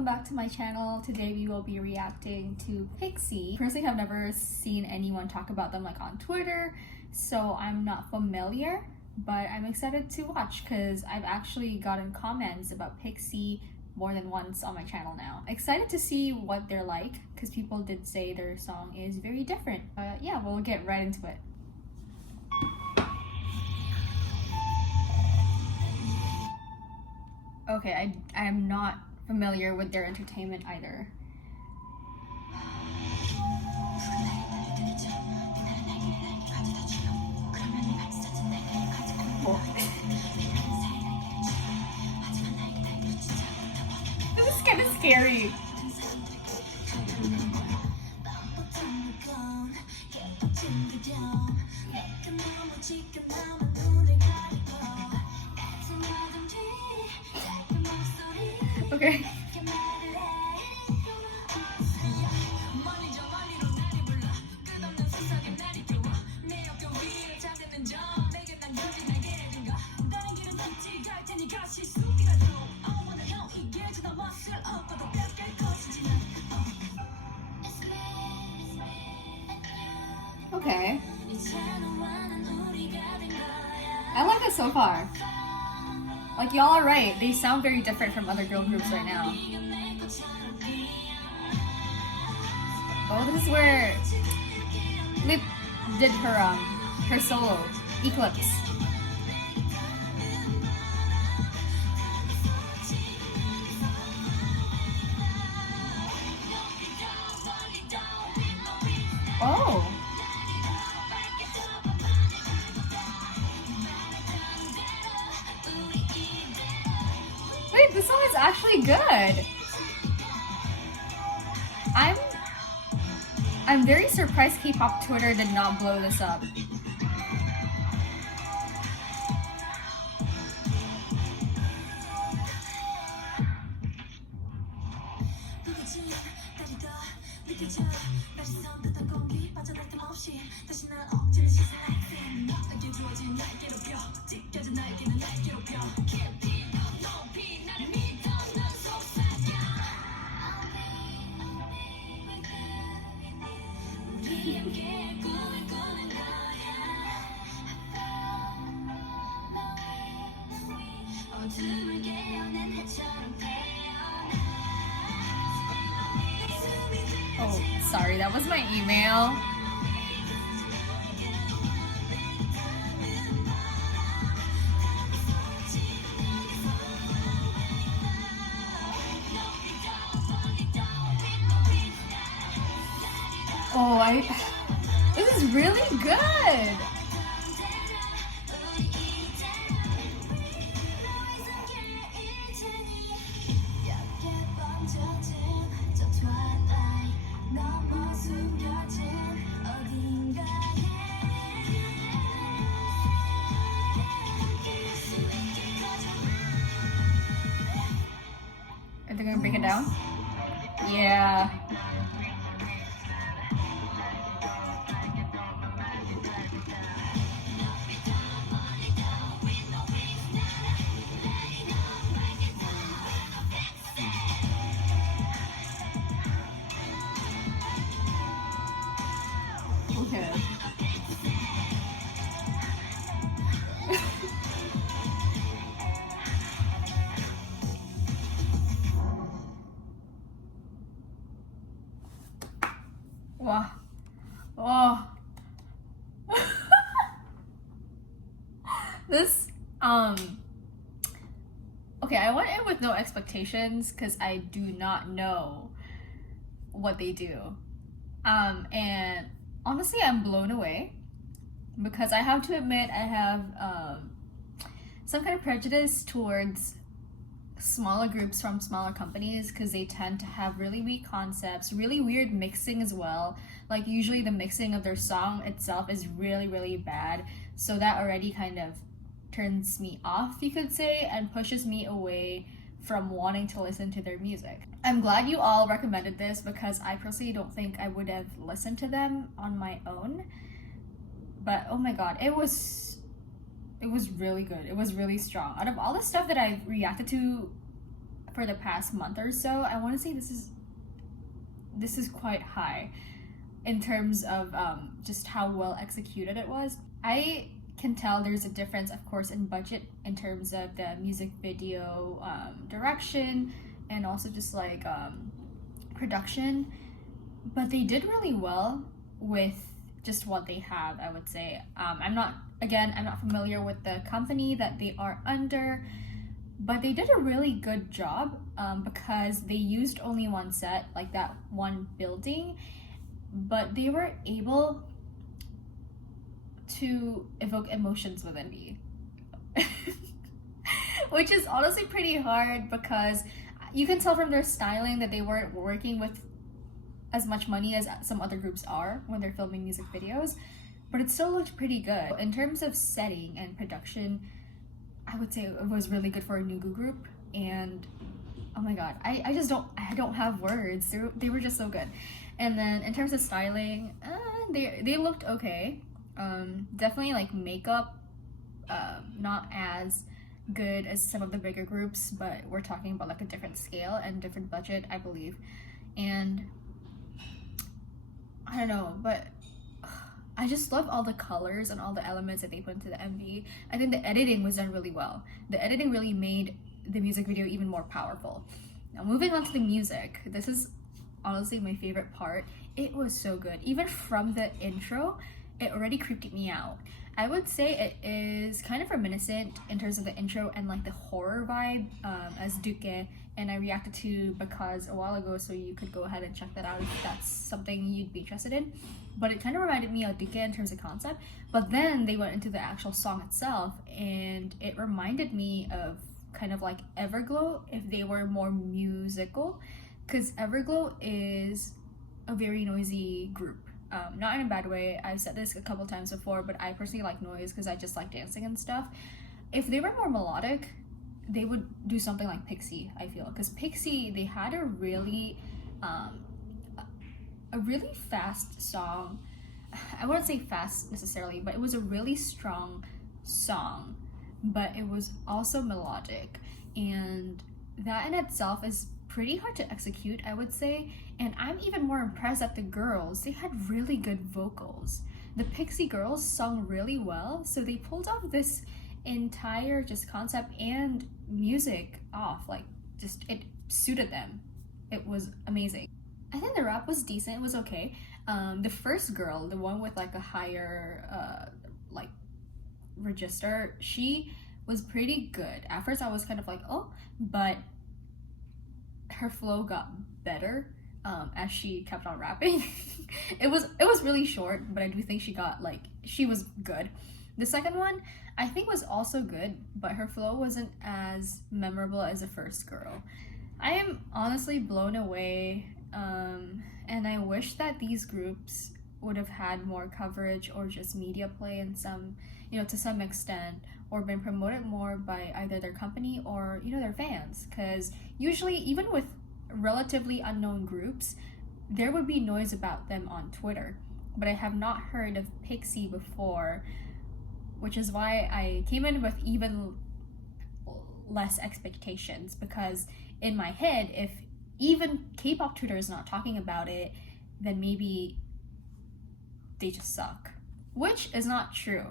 welcome back to my channel. Today we will be reacting to Pixy. Personally, I've never seen anyone talk about them like on Twitter, so I'm not familiar, but I'm excited to watch because I've actually gotten comments about Pixy more than once on my channel now. Excited to see what they're like because people did say their song is very different. But yeah, we'll get right into it. Okay, I am not familiar with their entertainment either. Oh. This is kind of scary. Okay. Okay. I like it so far. Like, y'all are right. They sound very different from other girl groups right now. Oh, this is where Lip did her solo, Eclipse. Oh. Wait, this song is actually good. I'm very surprised K-pop Twitter did not blow this up. Oh, sorry, that was my email. This is really good. Are they gonna break it down? Yeah. Okay. Wow. Oh. This, okay, I went in with no expectations because I do not know what they do. And honestly, I'm blown away because I have to admit I have some kind of prejudice towards smaller groups from smaller companies because they tend to have really weak concepts, really weird mixing as well. Like, usually the mixing of their song itself is really, really bad. So that already kind of turns me off, you could say, and pushes me away from wanting to listen to their music. I'm glad you all recommended this because I personally don't think I would have listened to them on my own. But oh my god, it was really good. It was really strong. Out of all the stuff that I've reacted to for the past month or so, I want to say this is quite high in terms of just how well executed it was. I can tell there's a difference, of course, in budget in terms of the music video direction and also just like production, but they did really well with just what they have, I would say. I'm not familiar with the company that they are under, but they did a really good job because they used only one set, like that one building, but they were able to evoke emotions within me. Which is honestly pretty hard because you can tell from their styling that they weren't working with as much money as some other groups are when they're filming music videos, but it still looked pretty good. In terms of setting and production, I would say it was really good for a new group, and oh my god, I don't have words. They were just so good. And then in terms of styling, they looked okay. Definitely like makeup, not as good as some of the bigger groups, but we're talking about like a different scale and different budget, I believe. And I don't know, but I just love all the colors and all the elements that they put into the MV. I think the editing was done really well. The editing really made the music video even more powerful. Now moving on to the music, this is honestly my favorite part. It was so good. Even from the intro, it already creeped me out. I would say it is kind of reminiscent in terms of the intro and like the horror vibe as Duke, and I reacted to because a while ago, so you could go ahead and check that out if that's something you'd be interested in. But it kind of reminded me of Duke in terms of concept, but then they went into the actual song itself and it reminded me of kind of like Everglow if they were more musical, because Everglow is a very noisy group. Not in a bad way. I've said this a couple times before, but I personally like noise because I just like dancing and stuff. If they were more melodic, they would do something like Pixy, I feel. Because Pixy, they had a really fast song. I wouldn't say fast necessarily, but it was a really strong song. But it was also melodic. And that in itself is pretty hard to execute, I would say. And I'm even more impressed that the girls, they had really good vocals. The Pixie girls sung really well, so they pulled off this entire just concept and music off. Like, just it suited them. It was amazing. I think the rap was decent, it was okay. The first girl, the one with like a higher like register, she was pretty good. At first I was kind of like, oh, but her flow got better as she kept on rapping. it was really short, but I do think she was good. The second one I think was also good, but her flow wasn't as memorable as the first girl. I am honestly blown away, and I wish that these groups would have had more coverage or just media play in some, to some extent, or been promoted more by either their company or, their fans. Because usually, even with relatively unknown groups, there would be noise about them on Twitter. But I have not heard of Pixie before, which is why I came in with even less expectations, because in my head, if even K-pop Twitter is not talking about it, then maybe they just suck. Which is not true.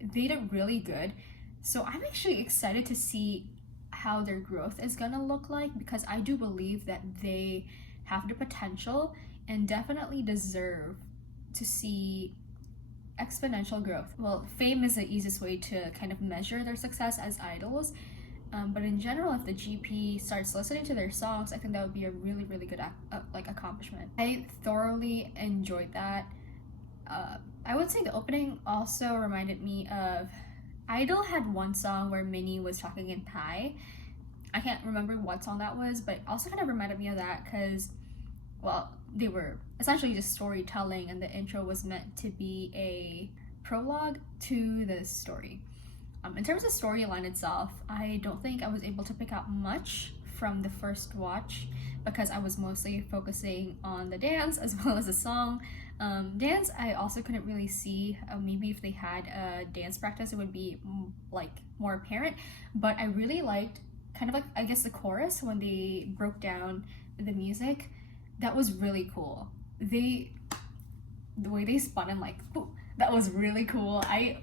They did really good. So I'm actually excited to see how their growth is gonna look like, because I do believe that they have the potential and definitely deserve to see exponential growth. Well, fame is the easiest way to kind of measure their success as idols. But in general, if the GP starts listening to their songs, I think that would be a really, really good accomplishment. I thoroughly enjoyed that. I would say the opening also reminded me of Idol had one song where Minnie was talking in Thai. I can't remember what song that was, but also kind of reminded me of that because, well, they were essentially just storytelling, and the intro was meant to be a prologue to the story. In terms of storyline itself, I don't think I was able to pick out much from the first watch because I was mostly focusing on the dance as well as the song. Dance, I also couldn't really see. Maybe if they had a dance practice, it would be more apparent. But I really liked kind of like, I guess, the chorus when they broke down the music, that was really cool. The way they spun and like, ooh, that was really cool. I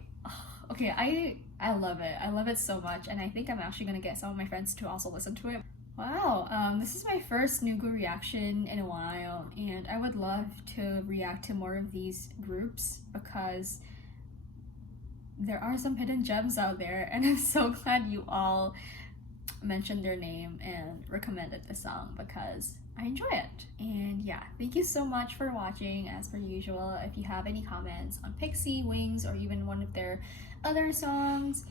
love it. I love it so much, and I think I'm actually gonna get some of my friends to also listen to it. Wow, this is my first Nugu reaction in a while, and I would love to react to more of these groups because there are some hidden gems out there, and I'm so glad you all mentioned their name and recommended the song because I enjoy it. And yeah, thank you so much for watching. As per usual, if you have any comments on Pixy, Wings, or even one of their other songs,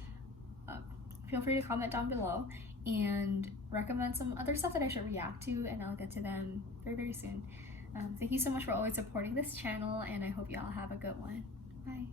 feel free to comment down below and recommend some other stuff that I should react to, and I'll get to them very, very soon. Thank you so much for always supporting this channel, and I hope you all have a good one. Bye.